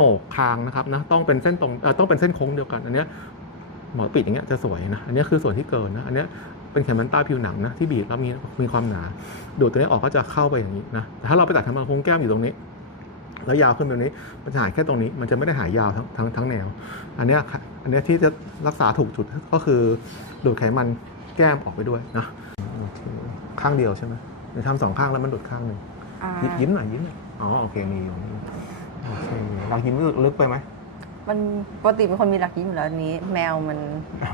โหนกคางนะครับนะต้องเป็นเส้นตรงเอ่อต้องเป็นเส้นโค้งเดียวกัน อันเนี้ยหมอปิดอย่างเงี้ยจะสวยนะอันเนี้ยคือส่วนที่เกินนะอันเนี้ยเป็นไขมันใต้ผิวหนังนะที่บีบแล้วมีมีความหนาดูดตัวนี้ออกก็จะเข้าไปอย่างนี้นะแต่ถ้าเราไปตัดไขมันโค้งแก้มอยู่ตรงนี้ แล้วยาวขึ้นแบบนี้มันจะหายแค่ตรงนี้ มันจะไม่ได้หายยาวทั้งทั้งทั้งแนว อันเนี้ยค่ะอันเนี้ยที่จะรักษาถูกจุดก็คือดูดไขมันแก้มออกไปด้วยนะโอเคข้างเดียวใช่ไหมหรือทำสองข้างแล้วมันดูดข้างหนึ่งอ่ายิ้มยิ้มหน่อยยิ้มหน่อยอ๋อโอเคมีอยู่นี่ โอเคเรายิ้มลึกลึกไปไหม มันปกติเป็นคนมีหลักยิ้มอยู่แล้วอันนี้ แมวมัน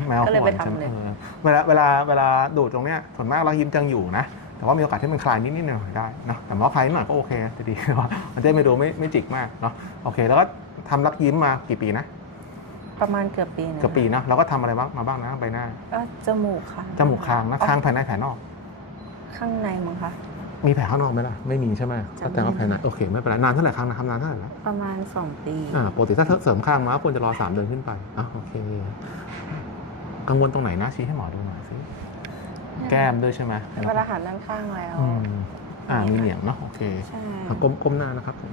แมวก็เลยห่วไปงทำใช่ไหมเลยเออเวลาเวลาเวลาดูดตรงเนี้ยส่วนมากเรายิ้มจังอยู่นะ แต่ว่ามีโอกาสที่มันคลายนิดนิดหน่อยๆได้เนาะแต่ว่าคลายนิดหน่อยก็โอเคจะดี ว่ามันจะไม่ดูไม่ไม่จิกมากเนาะโอเค แล้วก็ทำรักยิ้มมากี่ปีนะประมาณเกือบปีหนึงเกือบปีนะเราก็ทำอะไรบ้างมาบ้างนะใบหน้าก็จมูกค่ะจมูกคางนะอ๋อคางภายในภายนอก ข้างในมั้งคะ มีแผลข้างนอกไหมล่ะ ไม่มีใช่ไหมจะก็แต่ว่ามีภายในโอเค ไม่เป็นไร นานเท่าไหร่ครั้งนะครับนานเท่าไหร่แล้วประมาณ 2 ปี อ่าปกติถ้าเสริมข้างมาควรจะรอสามเดือนขึ้นไปอะโอเค กังวลตรงไหนนะชี้ให้หมอดูหน่อยสิแก้มด้วยใช่ไหมเวลาหันด้านข้างแล้ว อืมอ่ามีเหนียงเนาะโอเค ใช่ อะก้มก้มหน้านะครับผม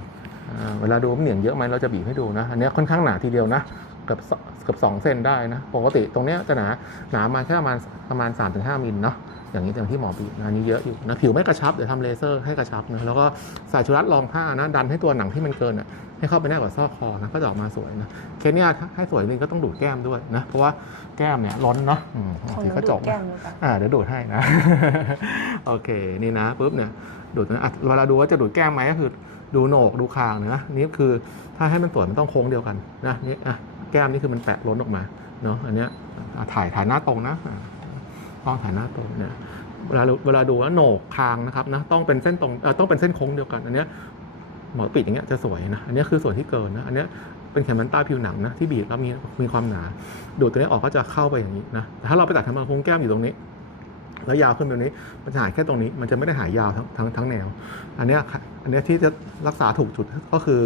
อ่าเวลาดูว่าเหนียงเยอะไหมเราจะบีบให้ดูนะ อันเนี้ยค่อนข้างหนาทีเดียวนะเกือบสเกือบสองเซนได้นะ ปกติตรงเนี้ยจะหนาหนามาแค่ประมาณประมาณ 3-5ถึงมิลเนาะอย่างนี้อย่างที่หมอบีบนะอันนี้เยอะอยู่นะผิวไม่กระชับเดี๋ยวทำเลเซอร์ให้กระชับนะแล้วก็ใส่ชุดรัดรองผ้านะดันให้ตัวหนังที่มันเกินอะให้เข้าไปแนบกับซอกคอนะก็จะออกมาสวยนะเคสเนี้ยถ้าให้สวยจริงก็ต้องดูดแก้มด้วยนะเพราะว่าแก้มเนี่ยล้นเนาะอืมของถืหอนูกระจดูกดนะแก้มหรือเปล่าอ่าเดี๋ยวดูดให้นะโอเคนี่นะปุ๊บเนี่ยดูดนะอะเวลาดูว่าจะดูดแก้มไหมก็คือดูโหนกดูคางนะนี่คือถ้าให้มันสวยมันต้องโค้งเดียวกันนะนี่อะ แก้มนี่คือมันแตกล้นออกมาเนาะอันเนี้ยถ่ายถ่ายหน้าตรงนะต้องถ่ายหน้าตรงเนี่ยเวลาเวลาดูว่าโหนกคางนะครับนะต้องเป็นเส้นตรงต้องเป็นเส้นโค้งเดียวกันอันเนี้ยหมอปิดอย่างเงี้ยจะสวยนะอันเนี้ยคือส่วนที่เกินนะอันเนี้ยเป็นไขมันใต้ผิวหนังนะที่บีบแล้วมีมีความหนา ดูดตัวนี้ออกก็จะเข้าไปอย่างนี้นะถ้าเราไปตัดไขมันโค้งแก้มอยู่ตรงนี้ แล้วยาวขึ้นแบบนี้มันจะหายแค่ตรงนี้ มันจะไม่ได้หายยาวทั้งทั้งทั้งแนว อันเนี้ยอันเนี้ยที่จะรักษาถูกจุดก็คือ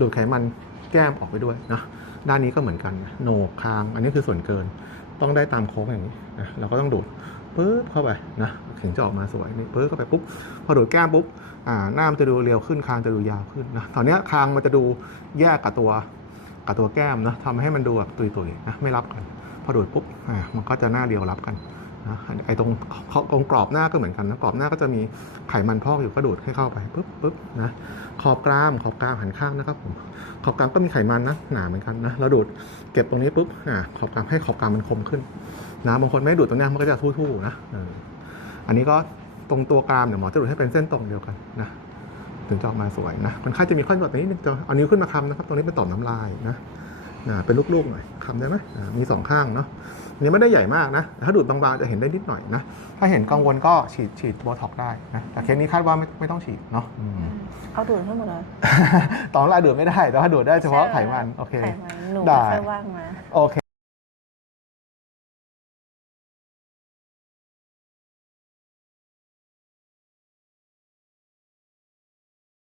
ดูดไขมัน แก้มออกไปด้วยนะด้านนี้ก็เหมือนกันโหนกคาง อันนี้คือส่วนเกินต้องได้ตามโค้งอย่างนี้นะเราก็ต้องดูดปึ๊บเข้าไปนะถึงจะออกมาสวยนี่ปึ๊บเข้าไปปุ๊บพอดูดแก้มปุ๊บอ่าหน้ามันจะดูเรียวขึ้นคางจะดูยาวขึ้นนะตอนนี้คางมันจะดูแยกกับตัวกับตัวแก้มนะทำให้มันดูแบบตุยๆนะไม่รับกัน พอดูดปุ๊บอ่ามันก็จะหน้าเดียวรับกัน นะไอ้ตรงตรงกรอบหน้าก็เหมือนกันนะกรอบหน้าก็จะมีไขมันพอกอยู่ก็ดูดให้เข้าไปปุ๊บปุ๊บนะขอบกรามขอบกรามหันข้างนะครับผมขอบกรามก็มีไขมันนะหนาเหมือนกันนะเราดูดเก็บตรงนี้ปุ๊บอ่าขอบกรามให้ขอบกรามมันคมขึ้นนะบางคนไม่ดูดตรงเนี้ยมันก็จะทู่ๆนะอันนี้ก็ตรงตัวกรามเนี่ยหมอจะดูดให้เป็นเส้นตรงเดียวกันนะถึงจะออกมาสวยนะคนไข้จะมีข้อจำกัดตรงนี้นึงจะเอานิ้วขึ้นมาคำนะครับ ตรงนี้เป็นต่อมน้ำลายนะ เป็นลูกๆหน่อยคำได้ไหมอ่ามีสองข้างเนาะอันนี้ไม่ได้ใหญ่มากนะแต่ถ้าดูดบางๆจะเห็นได้นิดหน่อยนะ ถ้าเห็นกังวลก็ฉีดฉีดโบท็อกซ์ได้นะ แต่เคสนี้คาดว่าไม่ไม่ต้องฉีดเนาะอืมเอาดูดให้หมดเลยตอนแรกดูดไม่ได้แต่ว่าดูดได้เฉพาะไขมัน โอเค ไขมันหนูได้ไม่ค่อยว่างมา โอเค